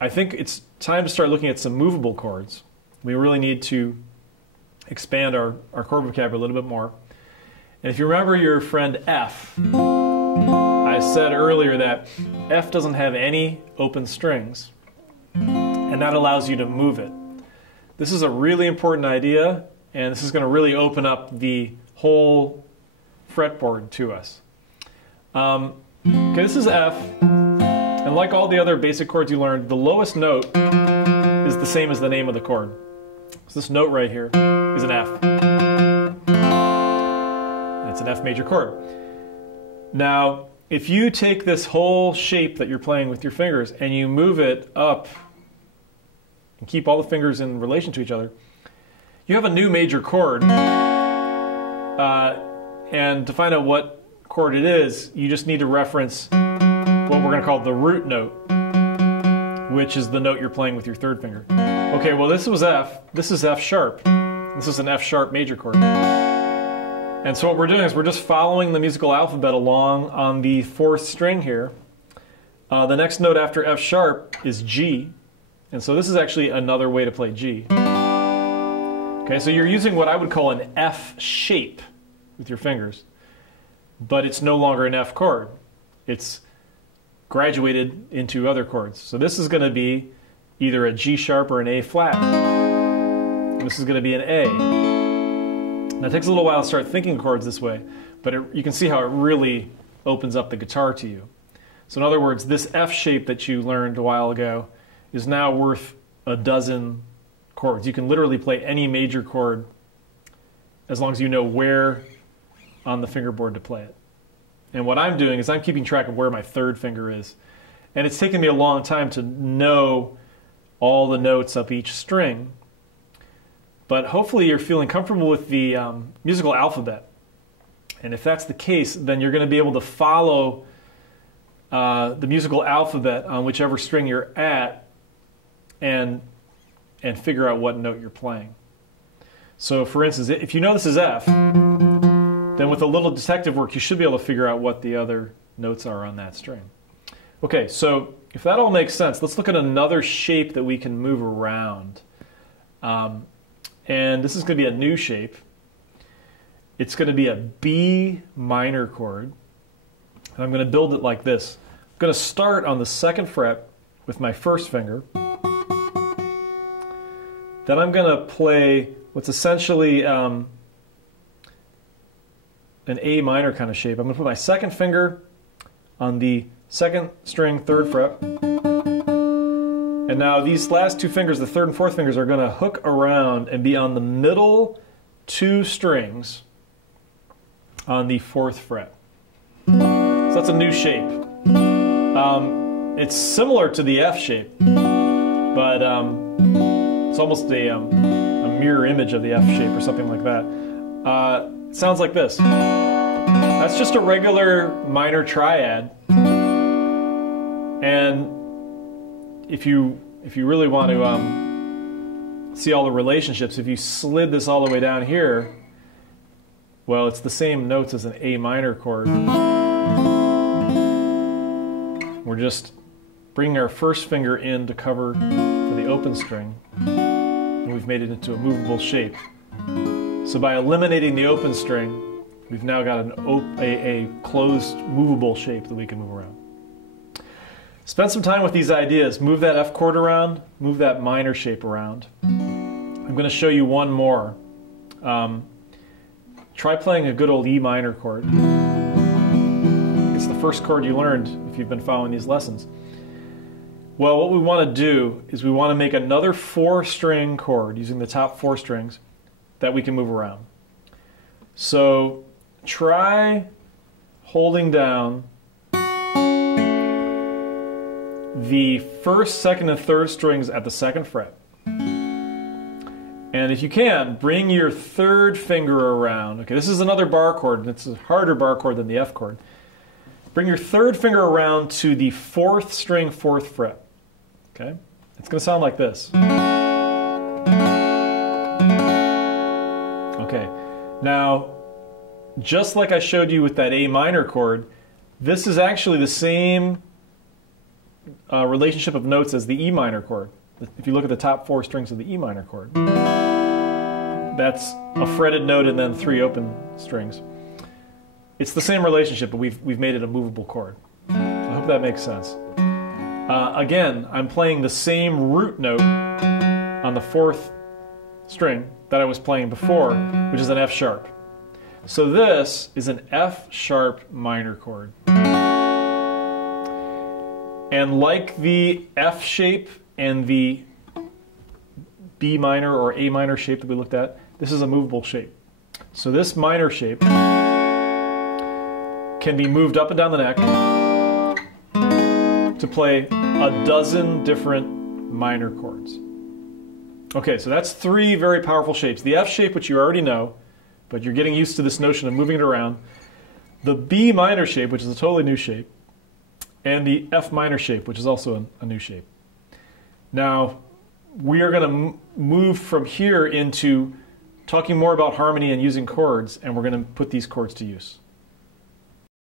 I think it's time to start looking at some movable chords. We really need to expand our chord vocabulary a little bit more. And if you remember your friend F, I said earlier that F doesn't have any open strings, and that allows you to move it. This is a really important idea, and this is going to really open up the whole fretboard to us. Okay, this is F, and like all the other basic chords you learned, the lowest note is the same as the name of the chord. So this note right here is an F. And it's an F major chord. Now, if you take this whole shape that you're playing with your fingers and you move it up and keep all the fingers in relation to each other, you have a new major chord. And to find out what chord it is, you just need to reference what we're going to call the root note, which is the note you're playing with your third finger. Okay, well this was F. This is F sharp. This is an F sharp major chord. And so what we're doing is we're just following the musical alphabet along on the fourth string here. The next note after F sharp is G. And so this is actually another way to play G. Okay, so you're using what I would call an F shape with your fingers, but it's no longer an F chord. It's graduated into other chords. So this is going to be either a G sharp or an A flat. This is going to be an A. Now it takes a little while to start thinking chords this way, but you can see how it really opens up the guitar to you. So in other words, this F shape that you learned a while ago is now worth a dozen chords. You can literally play any major chord as long as you know where on the fingerboard to play it. And what I'm doing is I'm keeping track of where my third finger is. And it's taken me a long time to know all the notes up each string. But hopefully you're feeling comfortable with the musical alphabet. And if that's the case, then you're going to be able to follow the musical alphabet on whichever string you're at and figure out what note you're playing. So for instance, if you know this is F, then with a little detective work, you should be able to figure out what the other notes are on that string. Okay, so if that all makes sense, let's look at another shape that we can move around. And this is going to be a new shape. It's going to be a B minor chord. And I'm going to build it like this. I'm going to start on the second fret with my first finger. Then I'm going to play what's essentially an A minor kind of shape. I'm going to put my second finger on the second string, third fret. And now these last two fingers, the third and fourth fingers, are going to hook around and be on the middle two strings on the fourth fret. So that's a new shape. It's similar to the F shape, but it's almost a mirror image of the F shape or something like that. It sounds like this. That's just a regular minor triad. And if you really want to see all the relationships, if you slid this all the way down here, well, it's the same notes as an A minor chord. We're just bringing our first finger in to cover for the open string, and we've made it into a movable shape. So by eliminating the open string, we've now got a closed, movable shape that we can move around. Spend some time with these ideas. Move that F chord around, move that minor shape around. I'm going to show you one more. Try playing a good old E minor chord. It's the first chord you learned if you've been following these lessons. Well, what we want to do is we want to make another four-string chord using the top four strings that we can move around. So try holding down the first, second, and third strings at the second fret. And if you can, bring your third finger around. Okay, this is another bar chord, and it's a harder bar chord than the F chord. Bring your third finger around to the fourth string, fourth fret. Okay? It's going to sound like this. Okay, now, just like I showed you with that A minor chord, this is actually the same relationship of notes as the E minor chord. If you look at the top 4 strings of the E minor chord, that's a fretted note and then 3 open strings. It's the same relationship, but we've made it a movable chord. I hope that makes sense. Again, I'm playing the same root note on the 4th string that I was playing before, which is an F sharp. So this is an F sharp minor chord. And like the F shape and the B minor or A minor shape that we looked at, this is a movable shape. So this minor shape can be moved up and down the neck to play a dozen different minor chords. Okay, so that's 3 very powerful shapes. The F shape, which you already know, but you're getting used to this notion of moving it around. The B minor shape, which is a totally new shape. And the F minor shape, which is also a new shape. Now, we are going to move from here into talking more about harmony and using chords, and we're going to put these chords to use.